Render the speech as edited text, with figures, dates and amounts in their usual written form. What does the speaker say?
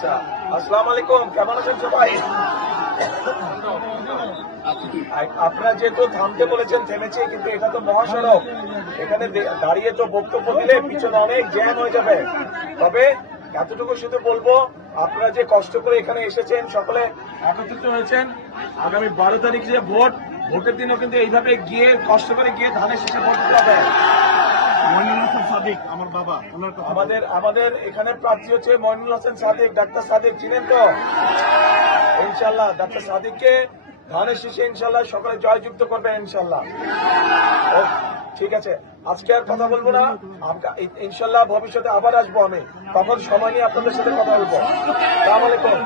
আচ্ছা, আসসালামু আলাইকুম, কেমন আছেন সবাই? আপনারা যেহেতু থামতে বলেছেন থেমেছে, কিন্তু এটা তো মহাসড়ক, এখানে দাঁড়িয়ে তো বক্তব্য দিলে পিছনে অনেক জ্যাম হয়ে যাবে। তবে এতটুকু শুধু বলবো, আপনারা যে কষ্ট করে এখানে এসেছেন, সকলে একত্রিত হয়েছেন, আগামী 12 তারিখ যে ভোটের দিনও কিন্তু এইভাবে গিয়ে কষ্ট করে গিয়ে ধানের শেষে ভোট দিতে হবে। আমার বাবা আমাদের এখানে প্রার্থী হচ্ছে মইনুল হাসান সাদিক, ডাক্তার সাদিক, চিনেন তো? ইনশাল্লাহ ডাক্তার সাদিককে ধানের শীষে ইনশাল্লাহ সকালে জয়যুক্ত করবেন ইনশাল্লাহ। ঠিক আছে, আজকে আর কথা বলবো না, ইনশাল্লাহ ভবিষ্যতে আবার আসবো আমি, তখন সময় নিয়ে আপনাদের সাথে কথা বলবো। আসসালামু আলাইকুম।